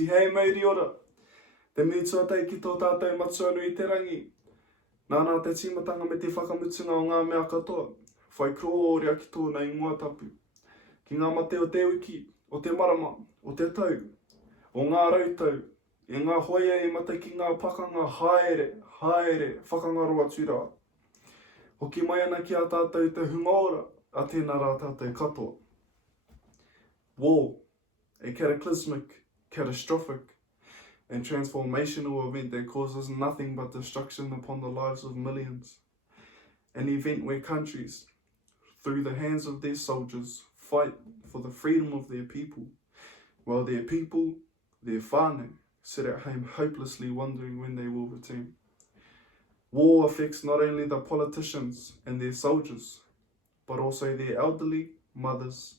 Si hei mauri ora, te mītua tei ki tō tātou matsuanu I te rangi. Nāna te tīmatanga me te whakamutunga o ngā mea katoa, whai krōrea ki tōna ingoa tapu. Ki ngā mate o te uki, o te marama, o te tau, o ngā rautau, e ngā hoia e mata ki ngā pakanga haere, whakangaroa tūrā. Hoki mai ana ki a tātou te hungaora, a tēnā rā tātou katoa. War, a cataclysmic, catastrophic, and transformational event that causes nothing but destruction upon the lives of millions. An event where countries, through the hands of their soldiers, fight for the freedom of their people, while their people, their whānau, sit at home hopelessly wondering when they will return. War affects not only the politicians and their soldiers, but also their elderly, mothers,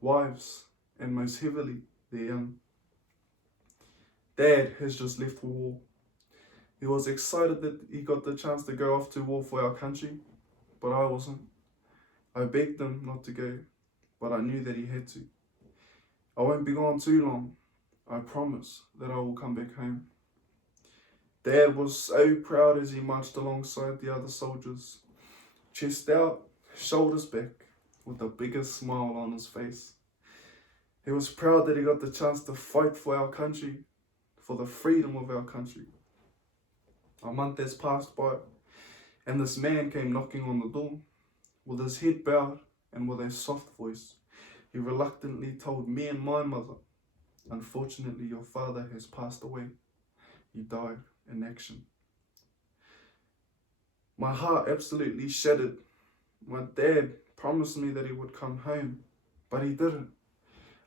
wives, and most heavily, their young. Dad has just left for war. He was excited that he got the chance to go off to war for our country, but I wasn't. I begged him not to go, but I knew that he had to. I won't be gone too long. I promise that I will come back home. Dad was so proud as he marched alongside the other soldiers, chest out, shoulders back, with the biggest smile on his face. He was proud that he got the chance to fight for our country, for the freedom of our country. A month has passed by, and this man came knocking on the door. With his head bowed and with a soft voice, he reluctantly told me and my mother, "Unfortunately, your father has passed away. He died in action." My heart absolutely shattered. My dad promised me that he would come home, but he didn't,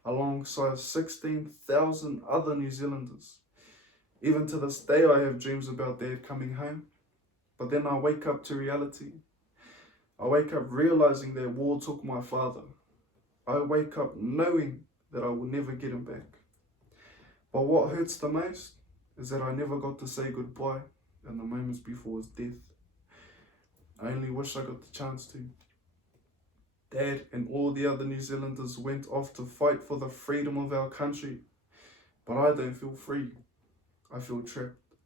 alongside 16,000 other New Zealanders. Even to this day, I have dreams about Dad coming home, but then I wake up to reality. I wake up realizing that war took my father. I wake up knowing that I will never get him back. But what hurts the most is that I never got to say goodbye in the moments before his death. I only wish I got the chance to. Dad and all the other New Zealanders went off to fight for the freedom of our country, but I don't feel free. I feel trapped.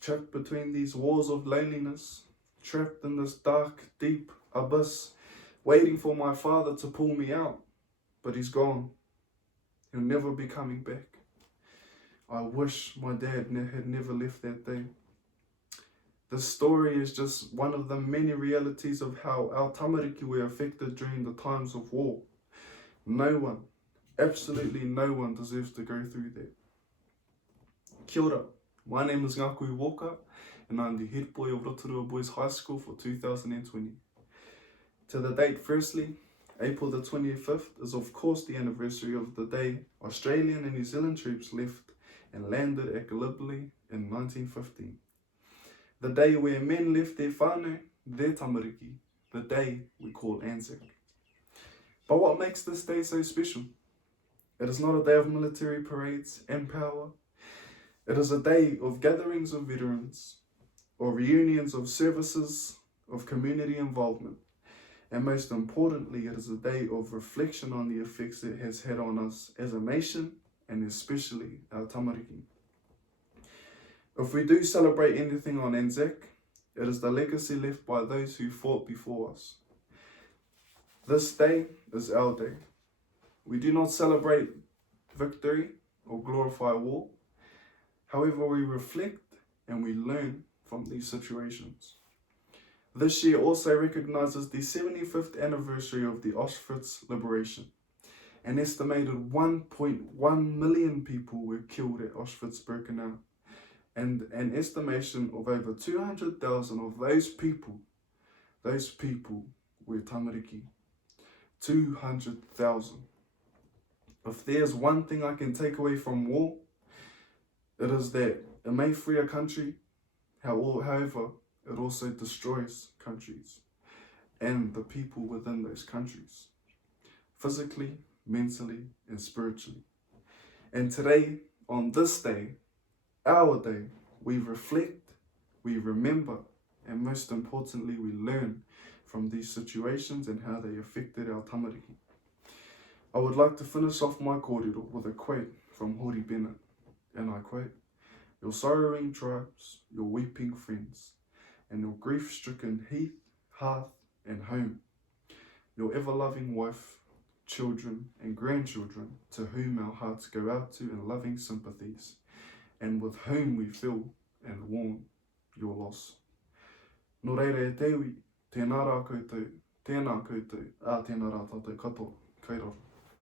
Trapped between these walls of loneliness, trapped in this dark, deep abyss, waiting for my father to pull me out, but he's gone. He'll never be coming back. I wish my dad had never left that day. This story is just one of the many realities of how our tamariki were affected during the times of war. No one, absolutely no one deserves to go through that. Kia ora, my name is Ngakohu, and I'm the head boy of Rotorua Boys High School for 2020. To the date, firstly, April the 25th is of course the anniversary of the day Australian and New Zealand troops left and landed at Gallipoli in 1915. The day where men left their whānau, their tamariki, the day we call ANZAC. But what makes this day so special? It is not a day of military parades and power. It is a day of gatherings of veterans, or reunions of services, of community involvement, and most importantly, it is a day of reflection on the effects it has had on us as a nation, and especially our tamariki. If we do celebrate anything on ANZAC, it is the legacy left by those who fought before us. This day is our day. We do not celebrate victory or glorify war. However, we reflect and we learn from these situations. This year also recognises the 75th anniversary of the Auschwitz liberation. An estimated 1.1 million people were killed at Auschwitz-Birkenau, and an estimation of over 200,000 of those people were tamariki. 200,000. If there's one thing I can take away from war, it is that it may free a country, however, it also destroys countries and the people within those countries, physically, mentally, and spiritually. And today, on this day, our day, we reflect, we remember, and most importantly, we learn from these situations and how they affected our tamariki. I would like to finish off my kōrero with a quote from Hori Bennett. and I quote, "Your sorrowing tribes, your weeping friends, and your grief-stricken heath, hearth, and home, your ever-loving wife, children, and grandchildren, to whom our hearts go out to in loving sympathies, and with whom we feel and mourn your loss." No reira e te iwi, tēnā rā koutou, tēnā koutou, tēnā rā tātou katoa, kairoa.